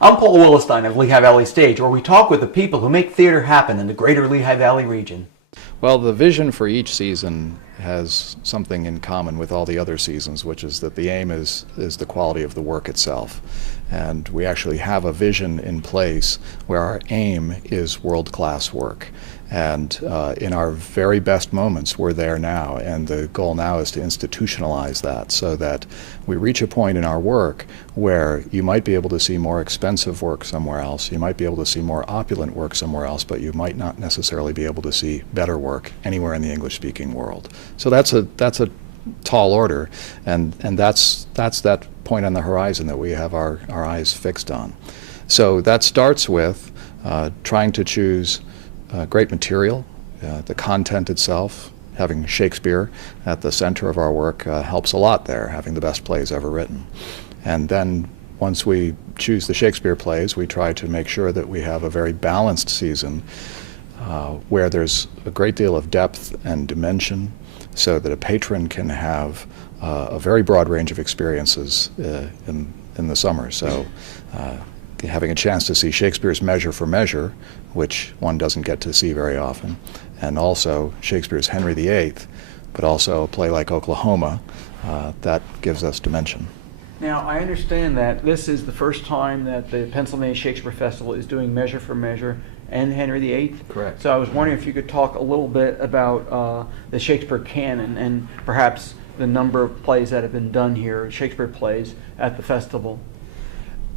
I'm Paul Willestein of Lehigh Valley Stage, where we talk with the people who make theater happen in the greater Lehigh Valley region. Well, the vision for each season has something in common with all the other seasons, which is that the aim is the quality of the work itself. And we actually have a vision in place where our aim is world-class work. And in our very best moments, we're there now, and the goal now is to institutionalize that so that we reach a point in our work where you might be able to see more expensive work somewhere else, you might be able to see more opulent work somewhere else, but you might not necessarily be able to see better work anywhere in the English-speaking world. So that's a tall order, and that's that point on the horizon that we have our eyes fixed on. So that starts with trying to choose great material, the content itself. Having Shakespeare at the center of our work helps a lot there, having the best plays ever written. And then once we choose the Shakespeare plays, we try to make sure that we have a very balanced season where there's a great deal of depth and dimension so that a patron can have a very broad range of experiences in the summer. So having a chance to see Shakespeare's Measure for Measure, which one doesn't get to see very often, and also Shakespeare's Henry VIII, but also a play like Oklahoma, that gives us dimension. Now, I understand that this is the first time that the Pennsylvania Shakespeare Festival is doing Measure for Measure and Henry VIII. Correct. So I was wondering if you could talk a little bit about the Shakespeare canon and perhaps the number of plays that have been done here, Shakespeare plays, at the festival.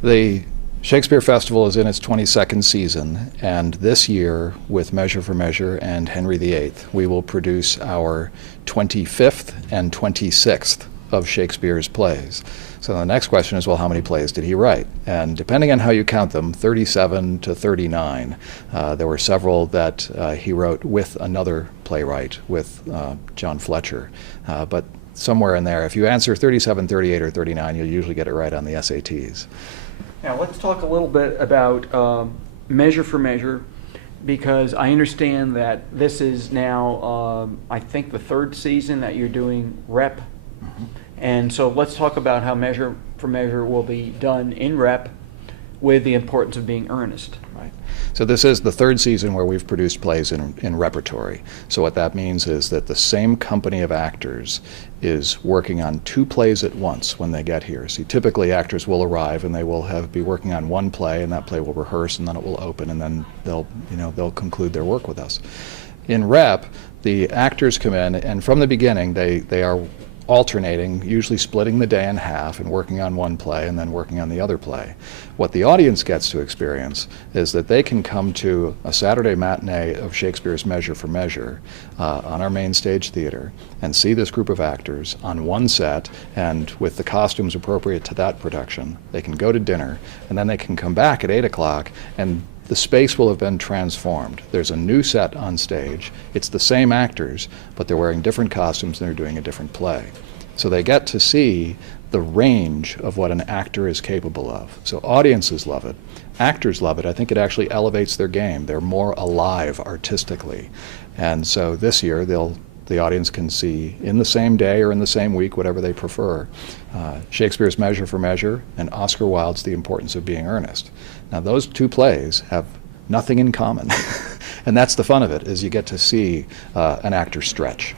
The Shakespeare Festival is in its 22nd season, and this year, with Measure for Measure and Henry VIII, we will produce our 25th and 26th of Shakespeare's plays. So the next question is, well, how many plays did he write? And depending on how you count them, 37 to 39. There were several that he wrote with another playwright, with John Fletcher. But somewhere in there, if you answer 37, 38, or 39, you'll usually get it right on the SATs. Now let's talk a little bit about Measure for Measure, because I understand that this is now, I think, the third season that you're doing rep. Mm-hmm. And so let's talk about how Measure for Measure will be done in rep with the importance of being earnest. Right. So this is the third season where we've produced plays in repertory. So what that means is that the same company of actors is working on two plays at once when they get here. See, typically actors will arrive and they will be working on one play, and that play will rehearse, and then it will open, and then they'll conclude their work with us. In rep, the actors come in, and from the beginning they are alternating, usually splitting the day in half and working on one play and then working on the other play. What the audience gets to experience is that they can come to a Saturday matinee of Shakespeare's Measure for Measure on our main stage theater and see this group of actors on one set, and with the costumes appropriate to that production. They can go to dinner, and then they can come back at 8 o'clock, and the space will have been transformed. There's a new set on stage. It's the same actors, but they're wearing different costumes and they're doing a different play. So they get to see the range of what an actor is capable of. So audiences love it. Actors love it. I think it actually elevates their game. They're more alive artistically. And so this year the audience can see in the same day or in the same week, whatever they prefer, Shakespeare's Measure for Measure and Oscar Wilde's The Importance of Being Earnest. Now those two plays have nothing in common. And that's the fun of it, is you get to see an actor stretch.